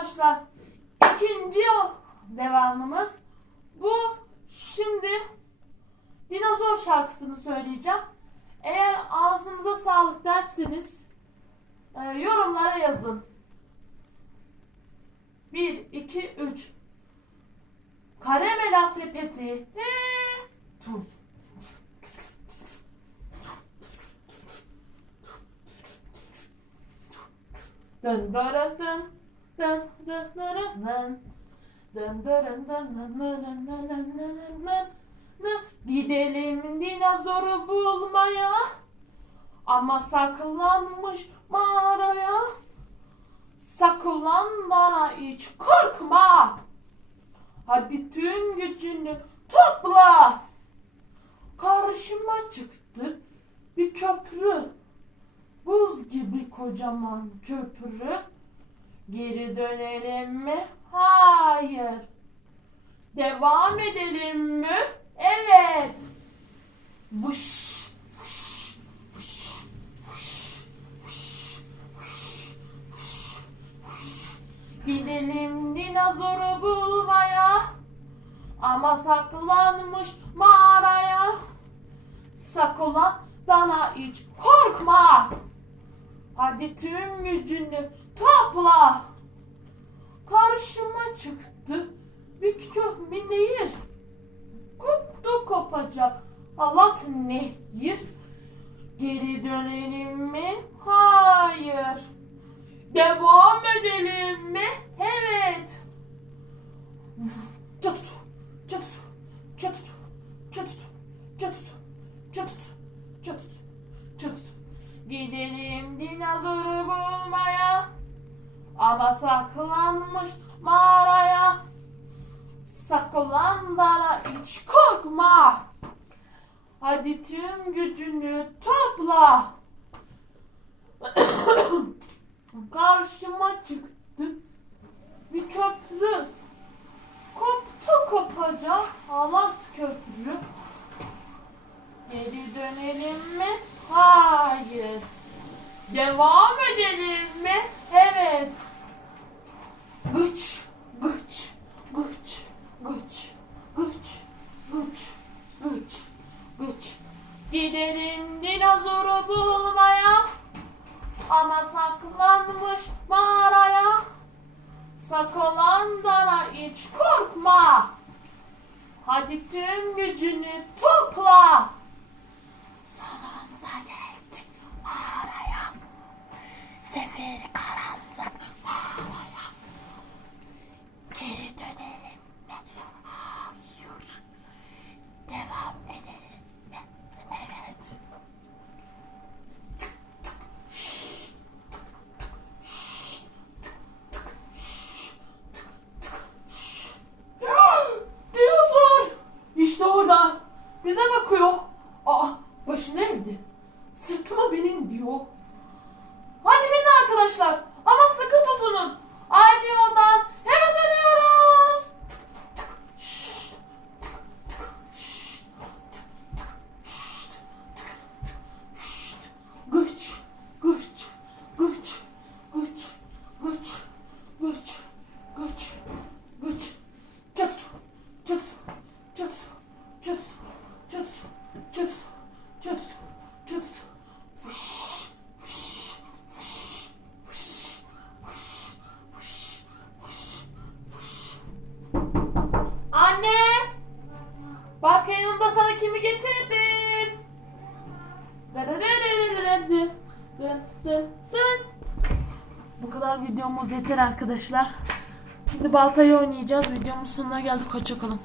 arkadaşlar. İkinci devamımız. Bu şimdi dinozor şarkısını söyleyeceğim. Eğer ağzınıza sağlık derseniz e, yorumlara yazın. 1, 2, 3. Karamela sepeti. He. Tum. Dın dın. Dın Gidelim dinozoru bulmaya. Ama saklanmış mağaraya. Saklan bana hiç korkma. Hadi tüm gücünü topla. Karşıma çıktı bir köprü. Buz gibi kocaman köprü. Geri dönelim mi? Hayır. Devam edelim mi? Evet. Vuş. Gidelim dinozoru bulmaya. Ama saklanmış mağaraya. Saklan bana hiç korkma. Hadi tüm gücünü topla. Nehir. Koptu kopacak Alat nehir. Geri dönelim mi? Hayır. Devam edelim mi? Evet. Çatut, çatut, çatut, çatut, çatut, çatut, çatut, çatut. Gidelim dinozoru bulmaya. Ama saklanmış mağaraya. Hiç korkma. Hadi tüm gücünü topla. Karşıma çıktı bir köprü. Koptu kopacak halas köprü. Geri dönelim mi? Hayır. Devam edelim mi? Evet. Güç, güç, güç, güç, güç, güç, güç. Gidelim dinozoru bulmaya. Ama saklanmış mağaraya. Saklanlara hiç korkma. Hadi tüm gücünü topla. Sonunda geldik mağaraya. Seferi karanlık mağaraya. Geri dönelim mi? Hayır. Devam edelim mi? Evet. Dinozor! İşte orada. Bize bakıyor. Aa, başı nerede? Sırtıma benim diyor. Hadi binin arkadaşlar. Ama sıkı tutunun. Aynı yoldan hemen dönüyoruz. Güç, güç, güç, güç, güç, güç, güç, güç. Çatut, çatut, çatut, çatut, çatut, çatut, çatut, çatut. Fış, fış, fış, fış, fış, fış, fış, fış. Anne! Bak yanımda sana kimi getirdim. Bu kadar videomuz yeter arkadaşlar. Şimdi baltayı oynayacağız. Videomuz sonuna geldik. Hoşçakalın.